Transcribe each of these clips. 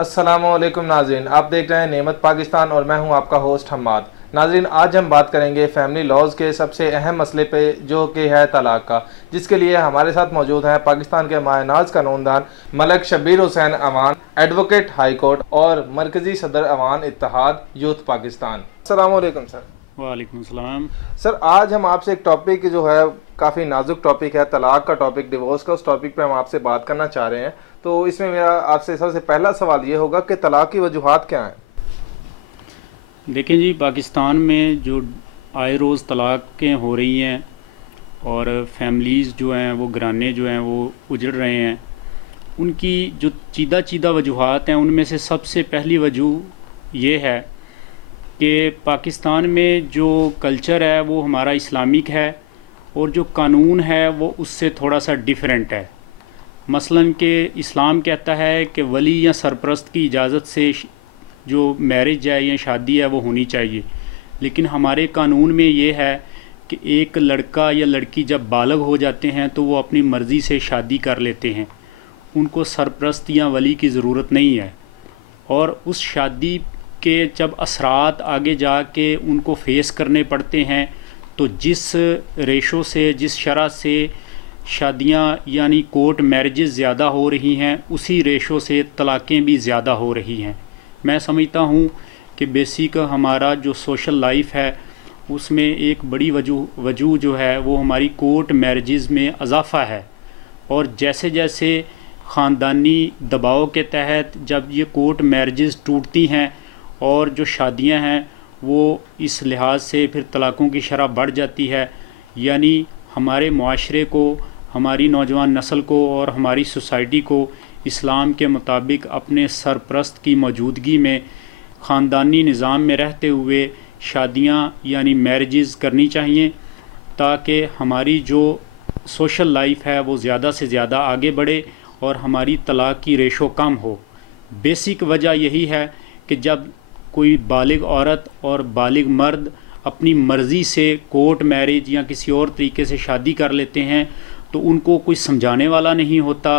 अस्सलामुअलैकुम नाज़रीन, आप देख रहे हैं नेमत पाकिस्तान और मैं हूं आपका होस्ट हम्माद। नाज़रीन, आज हम बात करेंगे फैमिली लॉज के सबसे अहम मसले पे जो कि है तलाक का, जिसके लिए हमारे साथ मौजूद हैं पाकिस्तान के मायनाज कानूनदान Malik Shabbir Hussain Awan, advocate high court और मरकज़ी सदर अवान इत्तेहाद यूथ पाकिस्तान। अस्सलामुअलैकुम सर। वालेकुम सलाम। सर, आज हम आपसे एक टॉपिक जो है काफ़ी नाजुक टॉपिक है, तलाक का टॉपिक, डिवोर्स का, उस टॉपिक पे हम आपसे बात करना चाह रहे हैं। तो इसमें मेरा आपसे सबसे पहला सवाल ये होगा कि तलाक की वजूहात क्या हैं? देखें जी, पाकिस्तान में जो आए रोज़ तलाक़ें हो रही हैं और फैमिलीज़ जो हैं वो घराने जो हैं वो उजड़ रहे हैं, उनकी जो चीदा चीदा वजूहात हैं उनमें से सबसे पहली वजह ये है कि पाकिस्तान में जो कल्चर है वो हमारा इस्लामिक है और जो कानून है वो उससे थोड़ा सा डिफरेंट है। मसलन कि इस्लाम कहता है कि वली या सरपरस्त की इजाज़त से जो मैरिज है या शादी है वो होनी चाहिए, लेकिन हमारे कानून में ये है कि एक लड़का या लड़की जब बालग हो जाते हैं तो वो अपनी मर्ज़ी से शादी कर लेते हैं, उनको सरपरस्त या वली की ज़रूरत नहीं है। और उस शादी के जब असरात आगे जाके उनको फ़ेस करने पड़ते हैं, तो जिस रेशो से, जिस शरह से शादियां यानी कोर्ट मैरिजेस ज़्यादा हो रही हैं, उसी रेशो से तलाक़ें भी ज़्यादा हो रही हैं। मैं समझता हूँ कि बेसिक हमारा जो सोशल लाइफ है उसमें एक बड़ी वजह जो है वो हमारी कोर्ट मैरिजेस में इजाफ़ा है। और जैसे जैसे ख़ानदानी दबाव के तहत जब ये कोर्ट मैरिजेस टूटती हैं और जो शादियां हैं वो इस लिहाज से फिर तलाक़ों की शरह बढ़ जाती है। यानी हमारे माशरे को, हमारी नौजवान नस्ल को और हमारी सोसाइटी को इस्लाम के मुताबिक अपने सरपरस्त की मौजूदगी में ख़ानदानी निज़ाम में रहते हुए शादियां यानी मैरिजेस करनी चाहिए, ताकि हमारी जो सोशल लाइफ है वो ज़्यादा से ज़्यादा आगे बढ़े और हमारी तलाक़ की रेशो कम हो। बेसिक वजह यही है कि जब कोई बालिग औरत और बालिग मर्द अपनी मर्ज़ी से कोर्ट मैरिज या किसी और तरीके से शादी कर लेते हैं तो उनको कोई समझाने वाला नहीं होता।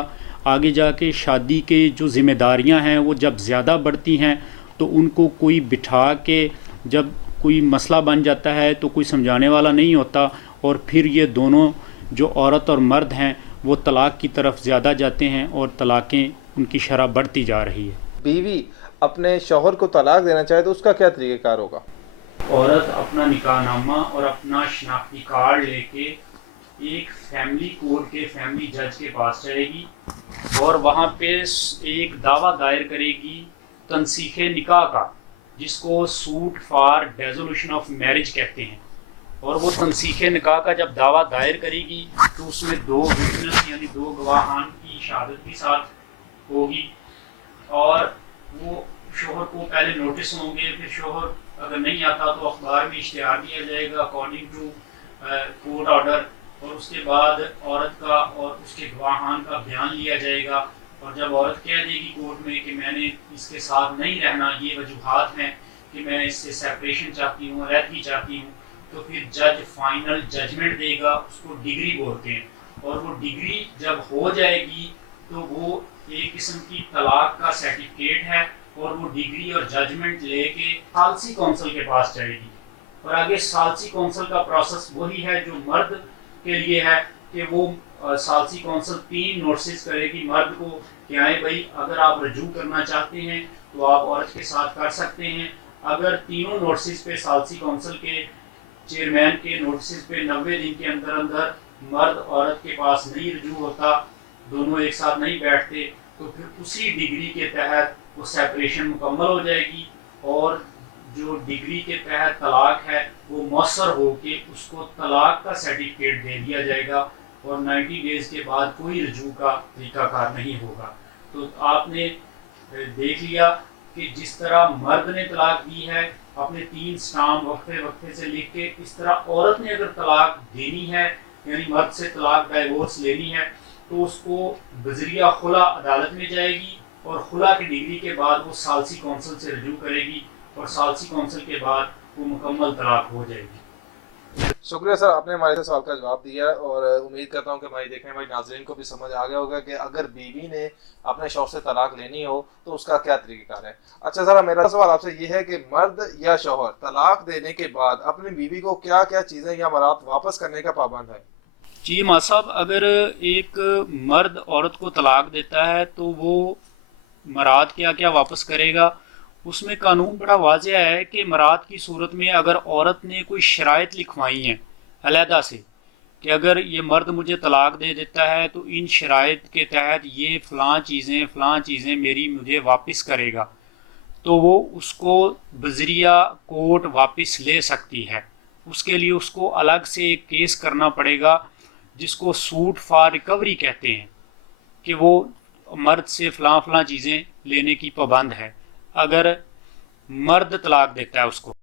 आगे जाके शादी के जो ज़िम्मेदारियां हैं वो जब ज़्यादा बढ़ती हैं तो उनको कोई बिठा के जब कोई मसला बन जाता है तो कोई समझाने वाला नहीं होता, और फिर ये दोनों जो औरत और मर्द हैं वो तलाक़ की तरफ ज़्यादा जाते हैं और तलाक़ें उनकी शरह बढ़ती जा रही है। बीवी अपने शौहर को तलाक देना चाहे तो उसका क्या तरीक़ेकार होगा? औरत अपना निकाहनामा और अपना शनाख्ती कार्ड लेके एक फैमिली कोर्ट के फैमिली जज के पास जाएगी और वहाँ पे एक दावा दायर करेगी तनसीख निकाह का, जिसको suit for dissolution of marriage कहते हैं। और वो तनसीख निकाह का जब दावा दायर करेगी तो उसमें दो विटनेस यानी दो गवाहान की शहादत के साथ होगी, और वो शोहर को पहले नोटिस होंगे, फिर शोहर अगर नहीं आता तो अखबार में इश्तिहार दिया जाएगा अकॉर्डिंग टू कोर्ट ऑर्डर, और उसके बाद औरत का और उसके गवाहान का बयान लिया जाएगा। और जब औरत कह देगी कोर्ट में कि मैंने इसके साथ नहीं रहना, ये वजूहात हैं कि मैं इससे सेपरेशन चाहती हूँ, रहती चाहती हूँ, तो फिर जज फाइनल जजमेंट देगा, उसको डिग्री बोलते हैं। और वो डिग्री जब हो जाएगी तो वो एक किस्म की तलाक का सर्टिफिकेट है, और वो डिग्री और जजमेंट लेके सालसी काउंसिल के पास जाएगी। और आगे सालसी काउंसिल का प्रोसेस वही है जो मर्द के लिए है कि वो सालसी काउंसिल 3 नोटिस करेगी मर्द को कि आए भाई, अगर आप रजू करना चाहते हैं तो आप औरत के साथ कर सकते हैं। अगर तीनों नोटिस पे सालसी काउंसिल के चेयरमैन के नोटिस पे 90 दिन के अंदर अंदर मर्द औरत के पास नहीं रजू होता, दोनों एक साथ नहीं बैठते, तो फिर उसी डिग्री के तहत वो सेपरेशन मुकम्मल हो जाएगी और जो डिग्री के तहत तलाक है वो मौसर होके उसको तलाक का सर्टिफिकेट दे दिया जाएगा, और 90 डेज़ के बाद कोई रजू का तरीकाकार नहीं होगा। तो आपने देख लिया कि जिस तरह मर्द ने तलाक दी है अपने 3 स्टाम्प वक्फे वक्फे से लिख के, इस तरह औरत ने अगर तलाक देनी है यानी मर्द से तलाक डाइवोर्स लेनी है तो उसको बजरिया खुला अदालत में जाएगी, और खुला की डिग्री के बाद वो सालसी काउंसिल से रजू करेगी, और सालसी काउंसिल के बाद वो मुकम्मल तलाक हो जाएगी। शुक्रिया सर, आपने हमारे से सवाल का जवाब दिया और उम्मीद करता हूँ कि हमारी देखने वाले नाजरीन को भी समझ आ गया होगा कि अगर बीवी ने अपने शौहर से तलाक लेनी हो तो उसका क्या तरीक़ाकार है। अच्छा सर, मेरा सवाल आपसे ये है कि मर्द या शौहर तलाक देने के बाद अपनी बीवी को क्या क्या चीज़ें या मरात वापस करने का पाबंद है? जी मां साहब, अगर एक मर्द औरत को तलाक देता है तो वो मराद क्या क्या वापस करेगा, उसमें कानून बड़ा वाज़ेह है कि मराद की सूरत में अगर औरत ने कोई शराइत लिखवाई हैं अलहदा से कि अगर ये मर्द मुझे तलाक दे देता है तो इन शराइत के तहत ये फ़लाँ चीज़ें मेरी मुझे वापस करेगा, तो वो उसको बजरिया कोर्ट वापस ले सकती है। उसके लिए उसको अलग से एक केस करना पड़ेगा जिसको सूट फॉर रिकवरी कहते हैं, कि वो मर्द से फ़लाँ चीज़ें लेने की पाबंद है अगर मर्द तलाक देता है उसको।